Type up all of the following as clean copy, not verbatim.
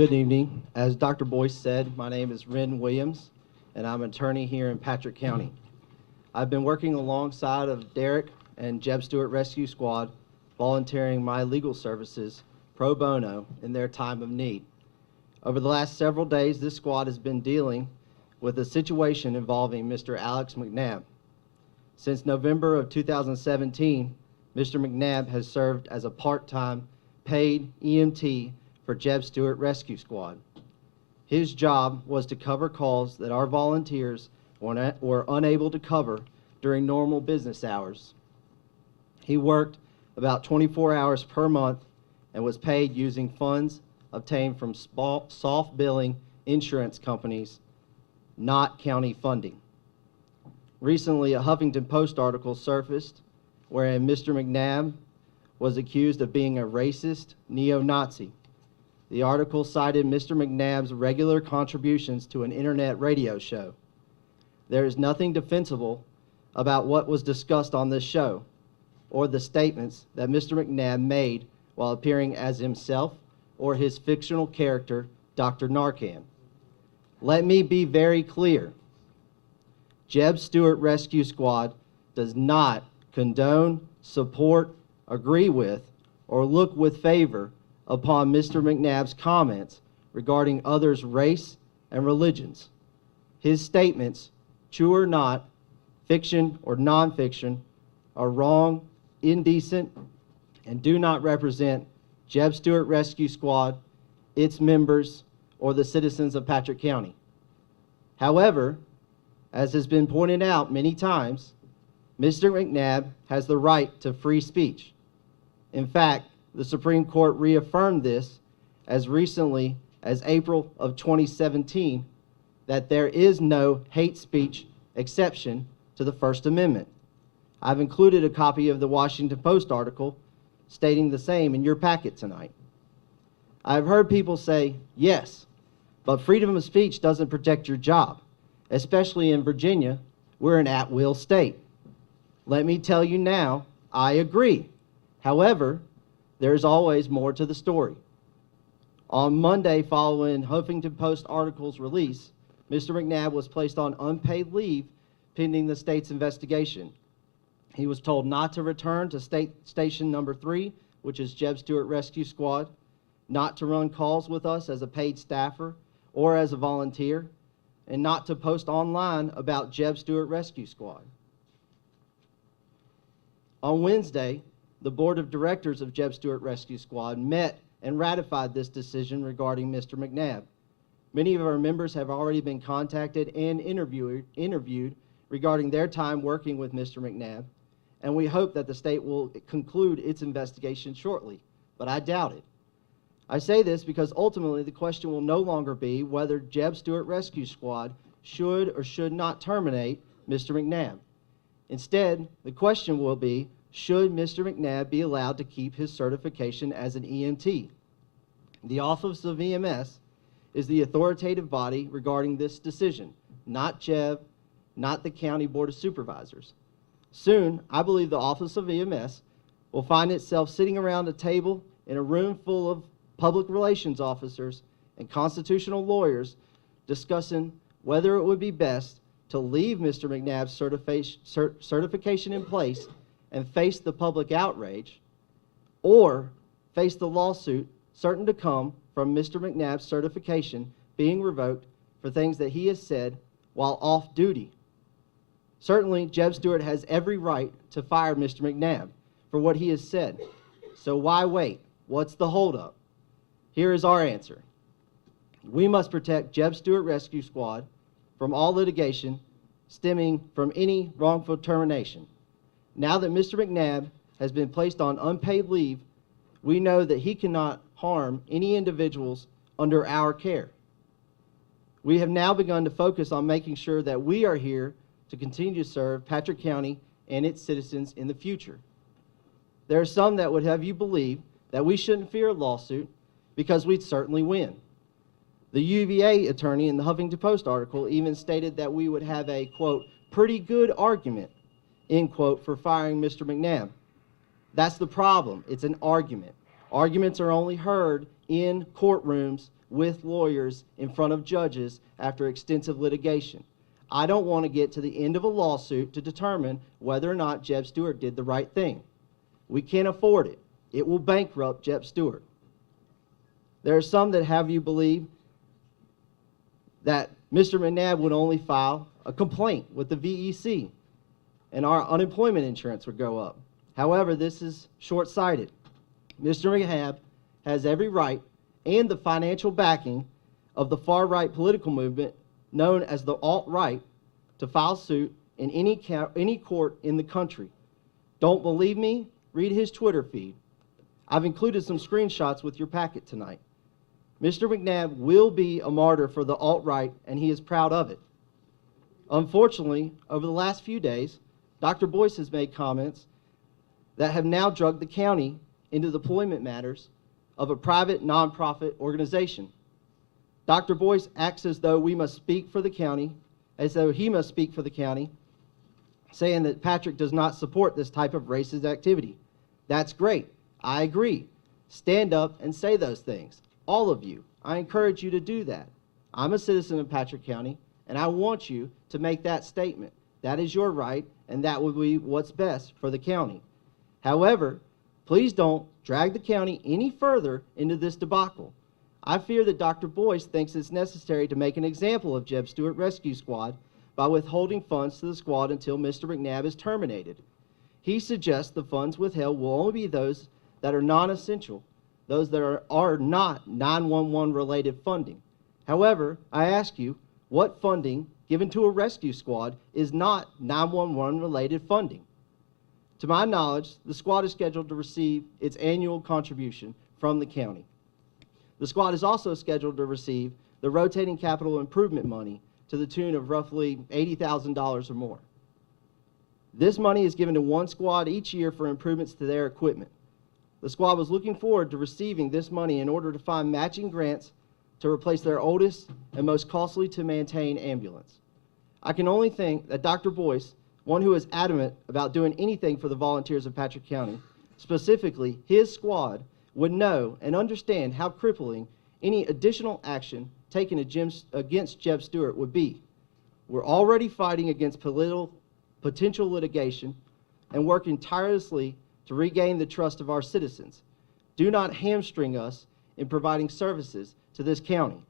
Good evening. As Dr. Boyce said, my name is Wren Williams, and I'm an attorney here in Patrick County. I've been working alongside of Derek and JEB Stuart Rescue Squad, volunteering my legal services pro bono in their time of need. Over the last several days, this squad has been dealing with a situation involving Mr. Alex McNabb. Since November of 2017, Mr. McNabb has served as a part-time paid EMT for JEB Stuart Rescue Squad. His job was to cover calls that our volunteers were unable to cover during normal business hours. He worked about 24 hours per month and was paid using funds obtained from soft billing insurance companies, not county funding. Recently, a Huffington Post article surfaced wherein Mr. McNabb was accused of being a racist neo-Nazi. The article cited Mr. McNabb's regular contributions to an internet radio show. There is nothing defensible about what was discussed on this show or the statements that Mr. McNabb made while appearing as himself or his fictional character, Dr. Narcan. Let me be very clear. JEB Stuart Rescue Squad does not condone, support, agree with, or look with favor upon Mr. McNabb's comments regarding others' race and religions. His statements, true or not, fiction or nonfiction, are wrong, indecent, and do not represent JEB Stuart Rescue Squad, its members, or the citizens of Patrick County. However, as has been pointed out many times, Mr. McNabb has the right to free speech. In fact, the Supreme Court reaffirmed this as recently as April of 2017, that there is no hate speech exception to the First Amendment. I've included a copy of the Washington Post article stating the same in your packet tonight. I've heard people say, yes, but freedom of speech doesn't protect your job, especially in Virginia. We're an at-will state. Let me tell you now, I agree. However, there's always more to the story. On Monday, following Huffington Post article's release, Mr. McNabb was placed on unpaid leave pending the state's investigation. He was told not to return to station number 3, which is JEB Stuart Rescue Squad, not to run calls with us as a paid staffer or as a volunteer, and not to post online about JEB Stuart Rescue Squad. On Wednesday, the Board of Directors of JEB Stuart Rescue Squad met and ratified this decision regarding Mr. McNabb. Many of our members have already been contacted and interviewed regarding their time working with Mr. McNabb, and we hope that the state will conclude its investigation shortly, but I doubt it. I say this because ultimately the question will no longer be whether JEB Stuart Rescue Squad should or should not terminate Mr. McNabb. Instead, the question will be, should Mr. McNabb be allowed to keep his certification as an EMT? The Office of EMS is the authoritative body regarding this decision, not JEB, not the County Board of Supervisors. Soon, I believe the Office of EMS will find itself sitting around a table in a room full of public relations officers and constitutional lawyers discussing whether it would be best to leave Mr. McNabb's certification in place and face the public outrage, or face the lawsuit certain to come from Mr. McNabb's certification being revoked for things that he has said while off duty. Certainly, JEB Stuart has every right to fire Mr. McNabb for what he has said. So why wait? What's the holdup? Here is our answer. We must protect JEB Stuart Rescue Squad from all litigation stemming from any wrongful termination. Now that Mr. McNabb has been placed on unpaid leave, we know that he cannot harm any individuals under our care. We have now begun to focus on making sure that we are here to continue to serve Patrick County and its citizens in the future. There are some that would have you believe that we shouldn't fear a lawsuit because we'd certainly win. The UVA attorney in the Huffington Post article even stated that we would have a, quote, pretty good argument, end quote, for firing Mr. McNabb. That's the problem. It's an argument. Arguments are only heard in courtrooms with lawyers in front of judges after extensive litigation. I don't want to get to the end of a lawsuit to determine whether or not Jeb Stuart did the right thing. We can't afford it. It will bankrupt Jeb Stuart. There are some that have you believe that Mr. McNabb would only file a complaint with the VEC and our unemployment insurance would go up. However, this is short-sighted. Mr. McNabb has every right and the financial backing of the far-right political movement known as the alt-right to file suit in any court in the country. Don't believe me? Read his Twitter feed. I've included some screenshots with your packet tonight. Mr. McNabb will be a martyr for the alt-right, and he is proud of it. Unfortunately, over the last few days, Dr. Boyce has made comments that have now drugged the county into the deployment matters of a private nonprofit organization. Dr. Boyce acts as though we must speak for the county, as though he must speak for the county, saying that Patrick does not support this type of racist activity. That's great. I agree. Stand up and say those things. All of you. I encourage you to do that. I'm a citizen of Patrick County, and I want you to make that statement. That is your right, and that will be what's best for the county. However, please don't drag the county any further into this debacle. I fear that Dr. Boyce thinks it's necessary to make an example of Jeb Stuart Rescue Squad by withholding funds to the squad until Mr. McNabb is terminated. He suggests the funds withheld will only be those that are non-essential, those that are not 911 related funding. However, I ask you, what funding given to a rescue squad is not 911 related funding? To my knowledge, the squad is scheduled to receive its annual contribution from the county. The squad is also scheduled to receive the rotating capital improvement money to the tune of roughly $80,000 or more. This money is given to one squad each year for improvements to their equipment. The squad was looking forward to receiving this money in order to find matching grants to replace their oldest and most costly to maintain ambulance. I can only think that Dr. Boyce, one who is adamant about doing anything for the volunteers of Patrick County, specifically his squad, would know and understand how crippling any additional action taken against Jeb Stuart would be. We're already fighting against potential litigation and working tirelessly to regain the trust of our citizens. Do not hamstring us in providing services to this county.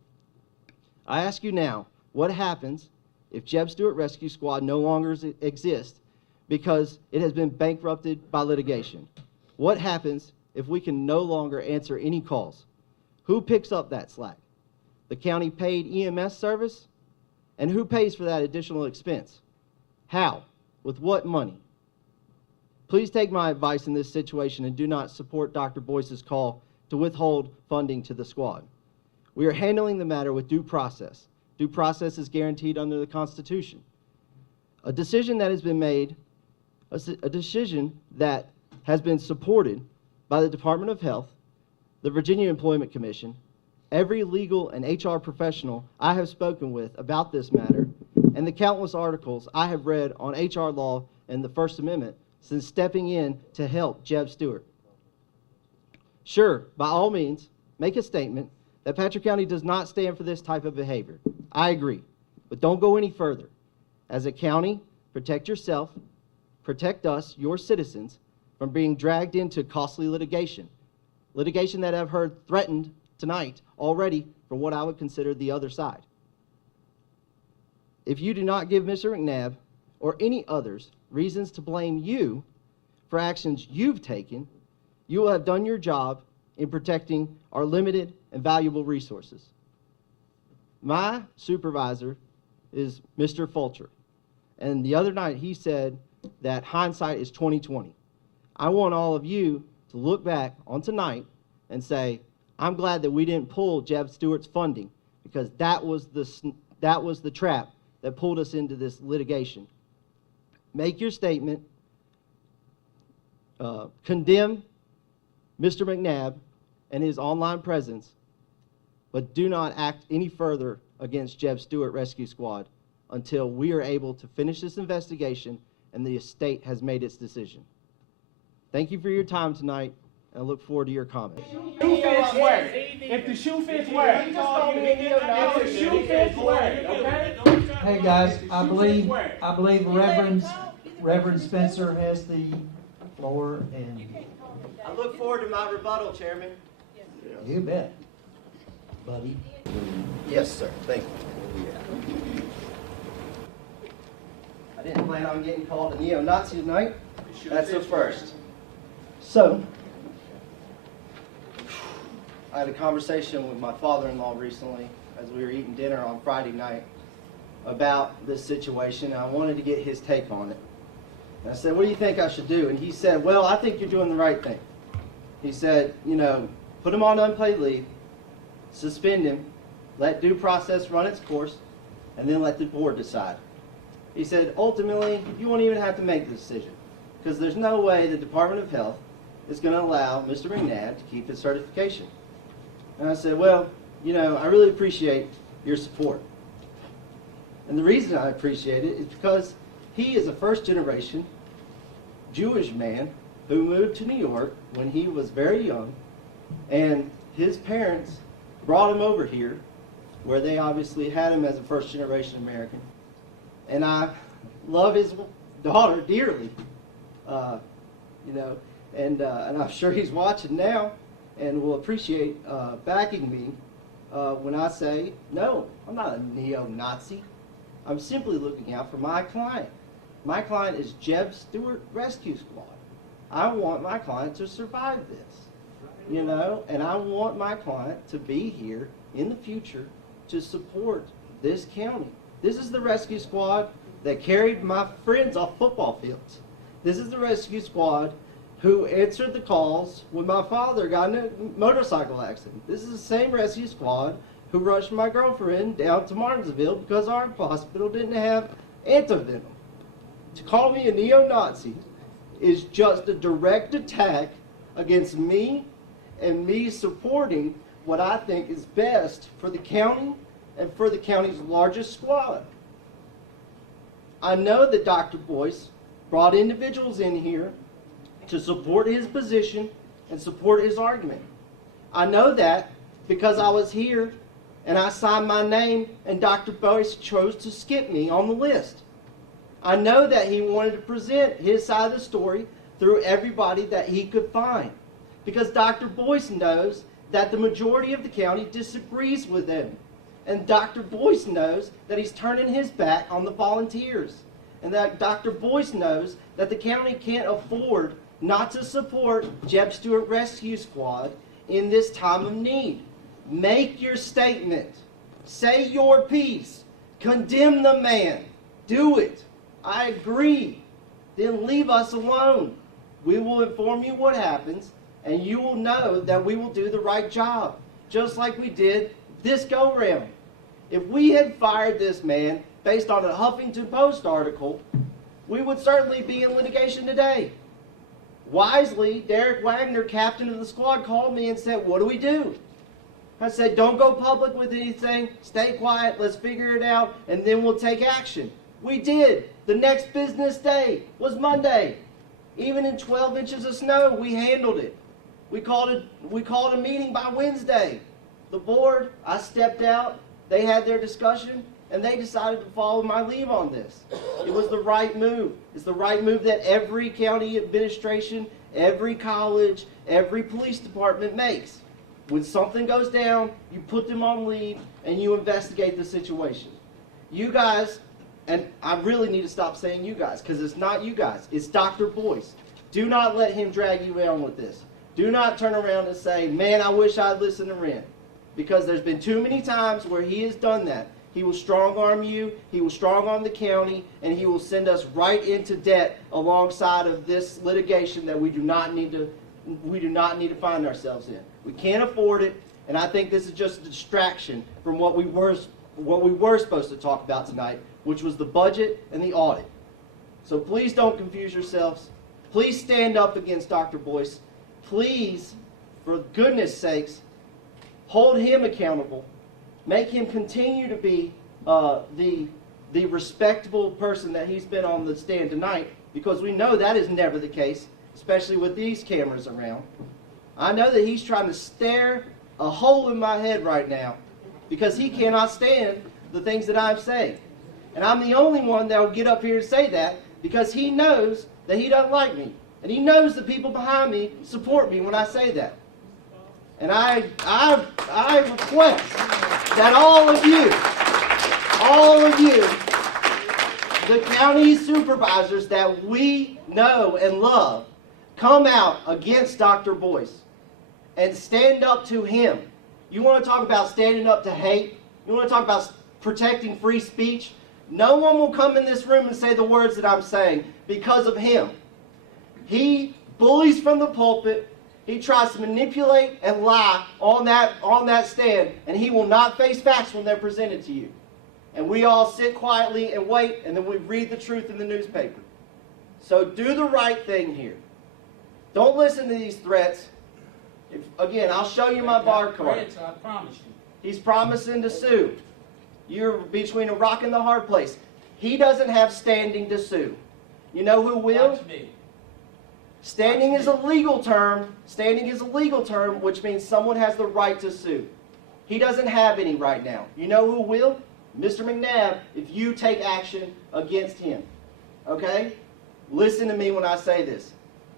I ask you now, what happens if Jeb Stuart Rescue Squad no longer exists because it has been bankrupted by litigation? What happens if we can no longer answer any calls? Who picks up that slack? The county paid EMS service? And who pays for that additional expense? How? With what money? Please take my advice in this situation and do not support Dr. Boyce's call to withhold funding to the squad. We are handling the matter with due process. Due process is guaranteed under the Constitution. A decision that has been made, a decision that has been supported by the Department of Health, the Virginia Employment Commission, every legal and HR professional I have spoken with about this matter, and the countless articles I have read on HR law and the First Amendment since stepping in to help Jeb Stuart. Sure, by all means, make a statement that Patrick County does not stand for this type of behavior. I agree, but don't go any further. As a county, protect yourself, protect us, your citizens, from being dragged into costly litigation. Litigation that I've heard threatened tonight already from what I would consider the other side. If you do not give Mr. McNabb or any others reasons to blame you for actions you've taken, you will have done your job in protecting our limited and valuable resources. My supervisor is Mr. Fulcher, and the other night he said that hindsight is 20/20. I want all of you to look back on tonight and say, I'm glad that we didn't pull Jeb Stuart's funding, because that was the trap that pulled us into this litigation. Make your statement, condemn Mr. McNabb and his online presence, but do not act any further against Jeb Stuart Rescue Squad until we are able to finish this investigation and the estate has made its decision. Thank you for your time tonight. and I look forward to your comments. Shoe fits, wear it. If the shoe fits, wear it. If the shoe fits, wear it. Okay? Hey guys, I believe Reverend Spencer has the floor, and I look forward to my rebuttal, Chairman. you bet, buddy. Yes, sir. Thank you. I didn't plan on getting called a neo-Nazi tonight. That's the first. So, I had a conversation with my father-in-law recently as we were eating dinner on Friday night about this situation. I wanted to get his take on it. And I said, what do you think I should do? And he said, well, I think you're doing the right thing. He said, you know, put him on unpaid leave, suspend him, let due process run its course, and then let the board decide. He said, ultimately, you won't even have to make the decision, because there's no way the Department of Health is going to allow Mr. McNabb to keep his certification. And I said, well, you know, I really appreciate your support. And the reason I appreciate it is because he is a first-generation Jewish man who moved to New York when he was very young, and his parents brought him over here, where they obviously had him as a first-generation American. And I love his daughter dearly, you know, and I'm sure he's watching now and will appreciate backing me when I say, no, I'm not a neo-Nazi. I'm simply looking out for my client. My client is JEB Stuart Rescue Squad. I want my client to survive this, you know, and I want my client to be here in the future to support this county. This is the rescue squad that carried my friends off football fields. This is the rescue squad who answered the calls when my father got in a motorcycle accident. This is the same rescue squad who rushed my girlfriend down to Martinsville because our hospital didn't have antivenom. To call me a neo-Nazi is just a direct attack against me and me supporting what I think is best for the county and for the county's largest squad. I know that Dr. Boyce brought individuals in here to support his position and support his argument. I know that because I was here and I signed my name and Dr. Boyce chose to skip me on the list. I know that he wanted to present his side of the story through everybody that he could find, because Dr. Boyce knows that the majority of the county disagrees with him. And Dr. Boyce knows that he's turning his back on the volunteers. And that Dr. Boyce knows that the county can't afford not to support JEB Stuart Rescue Squad in this time of need. Make your statement. Say your piece. Condemn the man. Do it. I agree. Then leave us alone. We will inform you what happens, and you will know that we will do the right job, just like we did this go-round. If we had fired this man based on a Huffington Post article, we would certainly be in litigation today. Wisely, Derek Wagner, captain of the squad, called me and said, what do we do? I said, don't go public with anything, stay quiet, let's figure it out, and then we'll take action. We did. The next business day was Monday. Even in 12 inches of snow, we handled it. We called a meeting by Wednesday. The board, I stepped out, they had their discussion, and they decided to follow my lead on this. It was the right move. It's the right move that every county administration, every college, every police department makes. When something goes down, you put them on leave and you investigate the situation. You guys, and I really need to stop saying you guys, because it's not you guys, it's Dr. Boyce. Do not let him drag you down with this. Do not turn around and say, man, I wish I'd listened to Wren. Because there's been too many times where he has done that. He will strong-arm you, he will strong-arm the county, and he will send us right into debt alongside of this litigation that we do not need to find ourselves in. We can't afford it, and I think this is just a distraction from what we were supposed to talk about tonight, which was the budget and the audit. So please don't confuse yourselves. Please stand up against Dr. Boyce. Please, for goodness sakes, hold him accountable. Make him continue to be the respectable person that he's been on the stand tonight, because we know that is never the case, especially with these cameras around. I know that he's trying to stare a hole in my head right now because he cannot stand the things that I'm saying. And I'm the only one that will get up here and say that because he knows that he doesn't like me. And he knows the people behind me support me when I say that. And I request that all of you, the county supervisors that we know and love, come out against Dr. Boyce and stand up to him. You want to talk about standing up to hate? You want to talk about protecting free speech? No one will come in this room and say the words that I'm saying because of him. He bullies from the pulpit. He tries to manipulate and lie on that stand, and he will not face facts when they're presented to you. And we all sit quietly and wait, and then we read the truth in the newspaper. So do the right thing here. Don't listen to these threats. Again, I'll show you my bar card. I promise you. He's promising to sue. You're between a rock and the hard place. He doesn't have standing to sue. You know who will? Watch me. Standing is a legal term. Standing is a legal term, which means someone has the right to sue. He doesn't have any right now. You know who will? Mr. McNabb, if you take action against him. Okay? Listen to me when I say this.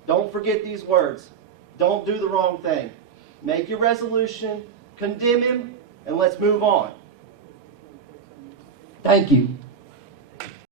Don't forget these words. Don't do the wrong thing. Make your resolution, condemn him, and let's move on. Thank you.